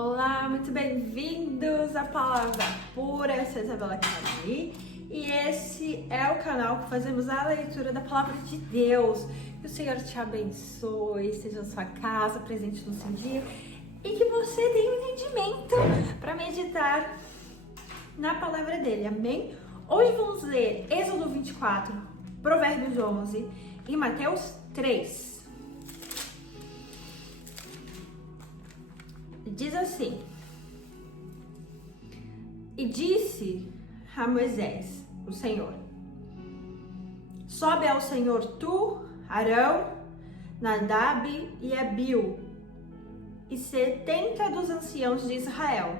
Olá, muito bem-vindos à Palavra Pura. Eu sou Isabela Cari e esse é o canal que fazemos a leitura da Palavra de Deus. Que o Senhor te abençoe, seja na sua casa, presente no seu dia e que você tenha um entendimento para meditar na Palavra dele, amém? Hoje vamos ler Êxodo 24, Provérbios 11 e Mateus 3. Diz assim: E disse a Moisés, o Senhor: Sobe ao Senhor tu, Arão, Nadab e Abiú, e 70 dos anciãos de Israel,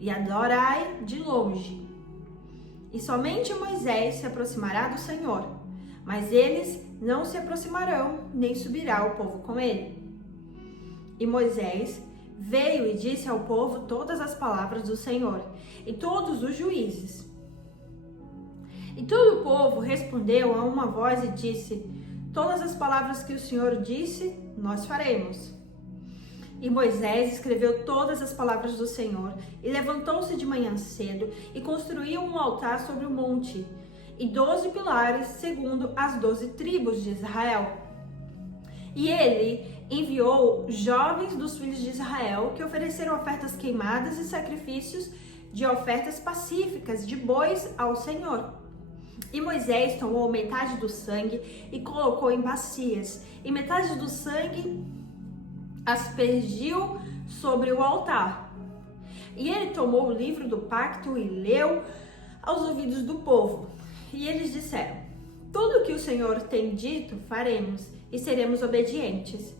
e adorai de longe. E somente Moisés se aproximará do Senhor, mas eles não se aproximarão, nem subirá o povo com ele. E Moisés veio e disse ao povo todas as palavras do Senhor e todos os juízes. E todo o povo respondeu a uma voz e disse: Todas as palavras que o Senhor disse, nós faremos. E Moisés escreveu todas as palavras do Senhor e levantou-se de manhã cedo e construiu um altar sobre o monte e 12 pilares segundo as 12 tribos de Israel. E ele enviou jovens dos filhos de Israel que ofereceram ofertas queimadas e sacrifícios de ofertas pacíficas de bois ao Senhor. E Moisés tomou metade do sangue e colocou em bacias, e metade do sangue aspergiu sobre o altar. E ele tomou o livro do pacto e leu aos ouvidos do povo. E eles disseram: Tudo o que o Senhor tem dito faremos e seremos obedientes.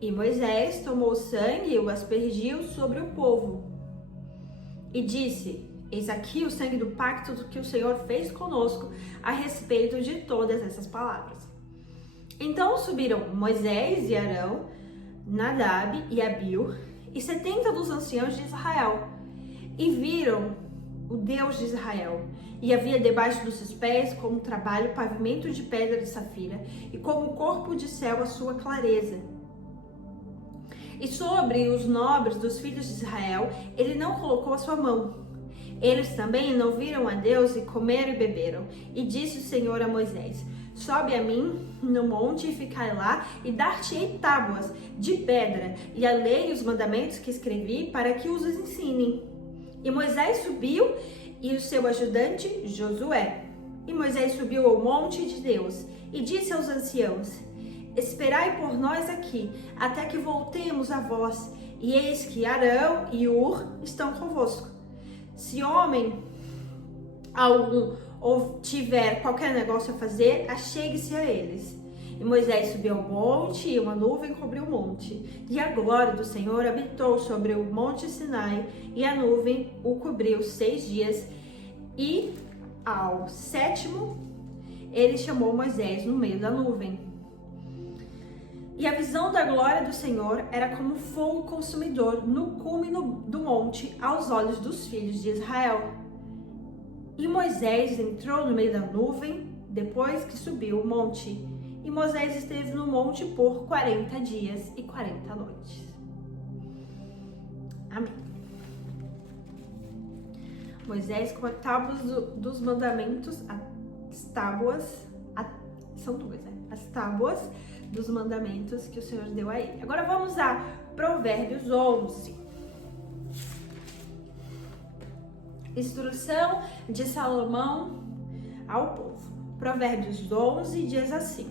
E Moisés tomou o sangue e o aspergiu sobre o povo. E disse: Eis aqui o sangue do pacto que o Senhor fez conosco a respeito de todas essas palavras. Então subiram Moisés e Arão, Nadab e Abiú, e 70 dos anciãos de Israel, e viram o Deus de Israel. E havia debaixo dos seus pés, como trabalho, pavimento de pedra de safira, e como corpo de céu a sua clareza. E sobre os nobres dos filhos de Israel, ele não colocou a sua mão. Eles também não viram a Deus e comeram e beberam. E disse o Senhor a Moisés: Sobe a mim no monte e ficai lá, e dar-te-ei tábuas de pedra, e a lei e os mandamentos que escrevi, para que os ensinem. E Moisés subiu, e o seu ajudante Josué. E Moisés subiu ao monte de Deus, e disse aos anciãos: Esperai por nós aqui, até que voltemos a vós, e eis que Arão e Ur estão convosco. Se homem algum ou tiver qualquer negócio a fazer, achegue-se a eles. E Moisés subiu ao monte, e uma nuvem cobriu o monte. E a glória do Senhor habitou sobre o monte Sinai, e a nuvem o cobriu 6 dias. E ao 7º, ele chamou Moisés no meio da nuvem. E a visão da glória do Senhor era como fogo consumidor no cume do monte aos olhos dos filhos de Israel. E Moisés entrou no meio da nuvem depois que subiu o monte. E Moisés esteve no monte por 40 dias e 40 noites. Amém. Moisés com as tábuas dos mandamentos, são duas, né? As tábuas dos mandamentos que o Senhor deu a ele. Agora vamos a Provérbios 11. Instrução de Salomão ao povo. Provérbios 11 diz assim: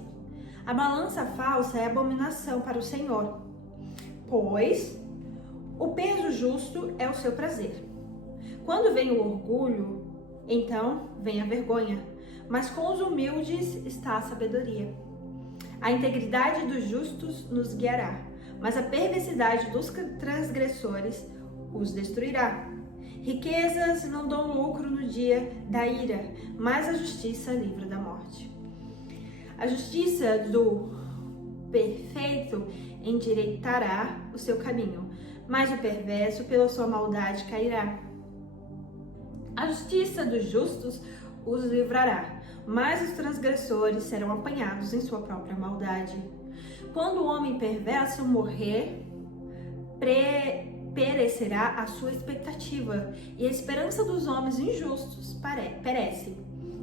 A balança falsa é abominação para o Senhor, pois o peso justo é o seu prazer. Quando vem o orgulho, então vem a vergonha, mas com os humildes está a sabedoria. A integridade dos justos nos guiará, mas a perversidade dos transgressores os destruirá. Riquezas não dão lucro no dia da ira, mas a justiça livra da morte. A justiça do perfeito endireitará o seu caminho, mas o perverso pela sua maldade cairá. A justiça dos justos os livrará, mas os transgressores serão apanhados em sua própria maldade. Quando o homem perverso morrer, perecerá a sua expectativa, e a esperança dos homens injustos perece.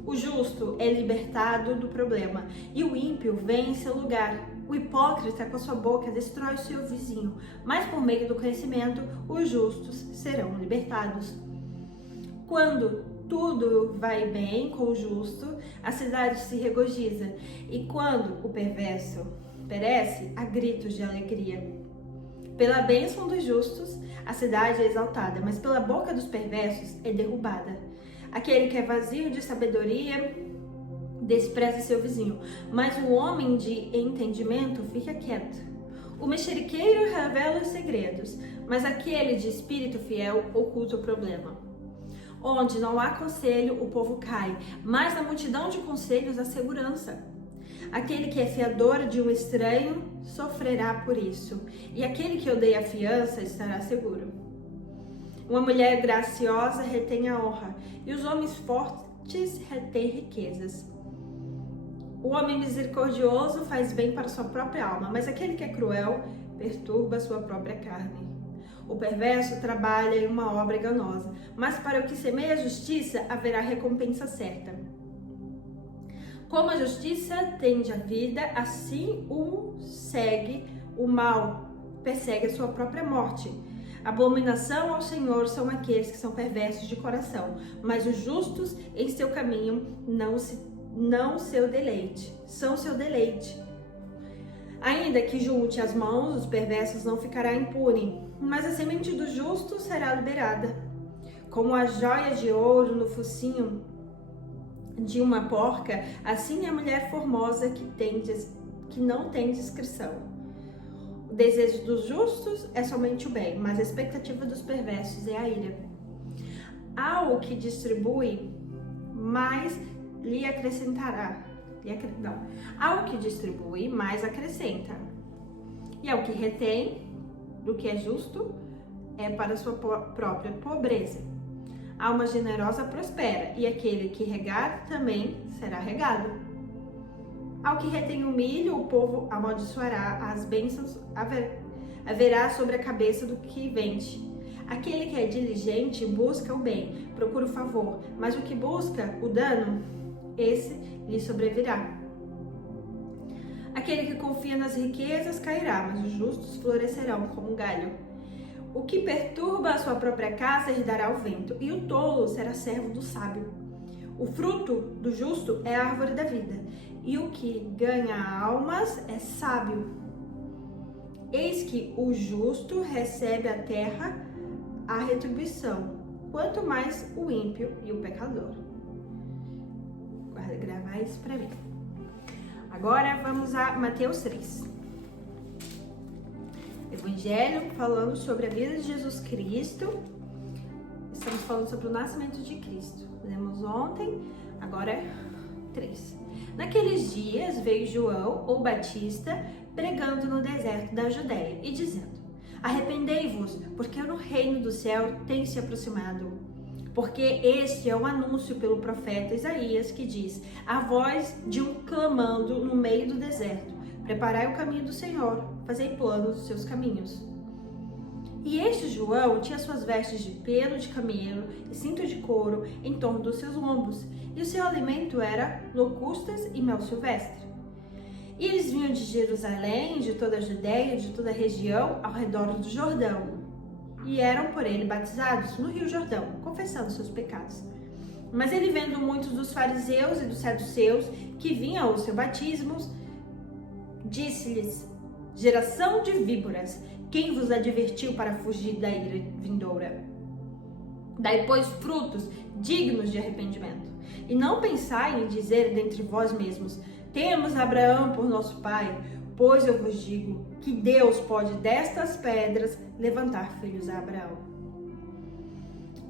O justo é libertado do problema, e o ímpio vem em seu lugar. O hipócrita com a sua boca destrói o seu vizinho, mas por meio do conhecimento, os justos serão libertados. Quando tudo vai bem com o justo, a cidade se regozija, e quando o perverso perece, há gritos de alegria. Pela bênção dos justos, a cidade é exaltada, mas pela boca dos perversos é derrubada. Aquele que é vazio de sabedoria despreza seu vizinho, mas o homem de entendimento fica quieto. O mexeriqueiro revela os segredos, mas aquele de espírito fiel oculta o problema. Onde não há conselho, o povo cai, mas na multidão de conselhos há segurança. Aquele que é fiador de um estranho sofrerá por isso, e aquele que odeia a fiança estará seguro. Uma mulher graciosa retém a honra, e os homens fortes retêm riquezas. O homem misericordioso faz bem para sua própria alma, mas aquele que é cruel perturba sua própria carne. O perverso trabalha em uma obra enganosa, mas para o que semeia a justiça haverá recompensa certa. Como a justiça tende a vida, assim o segue o mal, persegue a sua própria morte. Abominação ao Senhor são aqueles que são perversos de coração, mas os justos em seu caminho não seu deleite, são seu deleite. Ainda que junte as mãos, os perversos não ficará impune, mas a semente do justo será liberada. Como a joia de ouro no focinho de uma porca, assim é a mulher formosa que não tem discrição. O desejo dos justos é somente o bem, mas a expectativa dos perversos é a ira. Ao que distribui, mais lhe acrescentará. Ao que distribui, mais acrescenta. E ao que retém do que é justo, é para sua própria pobreza. A alma generosa prospera, e aquele que regar também será regado. Ao que retém o milho, o povo amaldiçoará, as bênçãos haverá sobre a cabeça do que vende. Aquele que é diligente busca o bem, procura o favor, mas o que busca o dano, esse lhe sobrevirá. Aquele que confia nas riquezas cairá, mas os justos florescerão como um galho. O que perturba a sua própria casa herdará o vento, e o tolo será servo do sábio. O fruto do justo é a árvore da vida, e o que ganha almas é sábio. Eis que o justo recebe a terra a retribuição, quanto mais o ímpio e o pecador. Guarda, gravar isso para mim. Agora vamos a Mateus 3. Evangelho falando sobre a vida de Jesus Cristo. Estamos falando sobre o nascimento de Cristo. Lemos ontem, agora é 3. Naqueles dias veio João, o Batista, pregando no deserto da Judéia e dizendo: arrependei-vos, porque o reino do céu tem se aproximado. Porque este é o anúncio pelo profeta Isaías, que diz: a voz de um clamando no meio do deserto, preparai o caminho do Senhor, fazei planos os seus caminhos. E este João tinha suas vestes de pelo de camelo e cinto de couro em torno dos seus lombos, e o seu alimento era locustas e mel silvestre. E eles vinham de Jerusalém, de toda a Judéia, de toda a região ao redor do Jordão, e eram por ele batizados no Rio Jordão, confessando seus pecados. Mas ele, vendo muitos dos fariseus e dos saduceus que vinham ao seu batismo, disse-lhes: geração de víboras, quem vos advertiu para fugir da ira vindoura? Dai, pois, frutos dignos de arrependimento. E não pensai em dizer dentre vós mesmos: temos Abraão por nosso pai, pois eu vos digo que Deus pode destas pedras levantar filhos a Abraão.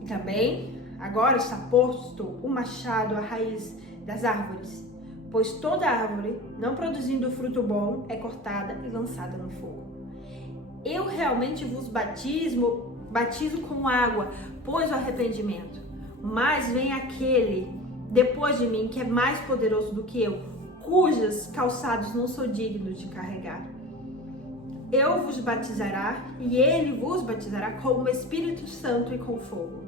E também, agora está posto o machado à raiz das árvores, pois toda árvore, não produzindo fruto bom, é cortada e lançada no fogo. Eu realmente vos batizo com água, pois o arrependimento. Mas vem aquele depois de mim que é mais poderoso do que eu, cujos calçados não sou digno de carregar. eu vos batizará, e ele vos batizará com o Espírito Santo e com fogo,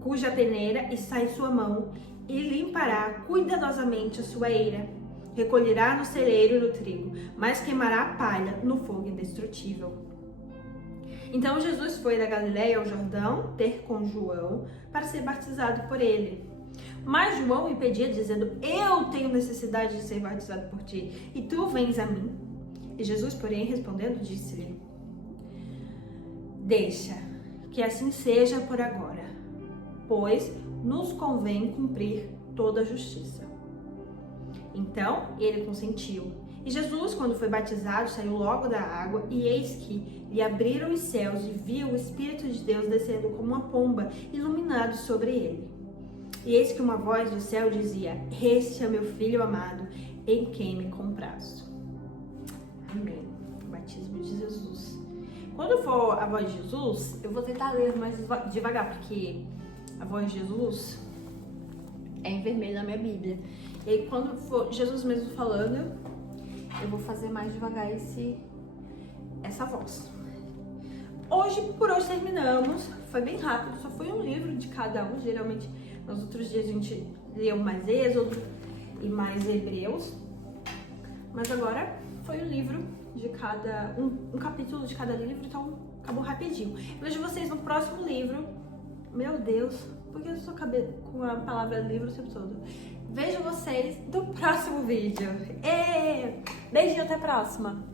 cuja peneira está em sua mão, e limpará cuidadosamente a sua eira. Recolherá no celeiro e no trigo, mas queimará a palha no fogo indestrutível. Então Jesus foi da Galiléia ao Jordão ter com João para ser batizado por ele. Mas João o impedia, dizendo: eu tenho necessidade de ser batizado por ti, e tu vens a mim? E Jesus, porém, respondendo, disse-lhe: deixa que assim seja por agora, pois nos convém cumprir toda a justiça. Então ele consentiu. E Jesus, quando foi batizado, saiu logo da água, e eis que lhe abriram os céus, e viu o Espírito de Deus descendo como uma pomba, iluminado sobre ele. E eis que uma voz do céu dizia: este é meu Filho amado, em quem me comprazo. Amém. O batismo de Jesus. Quando for a voz de Jesus, eu vou tentar ler mais devagar, porque a voz de Jesus é em vermelho na minha Bíblia. E aí, quando for Jesus mesmo falando, eu vou fazer mais devagar essa voz. Por hoje terminamos. Foi bem rápido, só foi um livro de cada um. Geralmente, nos outros dias a gente leu mais Êxodo e mais Hebreus. Mas agora foi um livro de cada... um capítulo de cada livro, então acabou rapidinho. Eu vejo vocês no próximo livro. Meu Deus, por que eu estou com a palavra livro o tempo todo? Vejo vocês no próximo vídeo. Beijinho, até a próxima!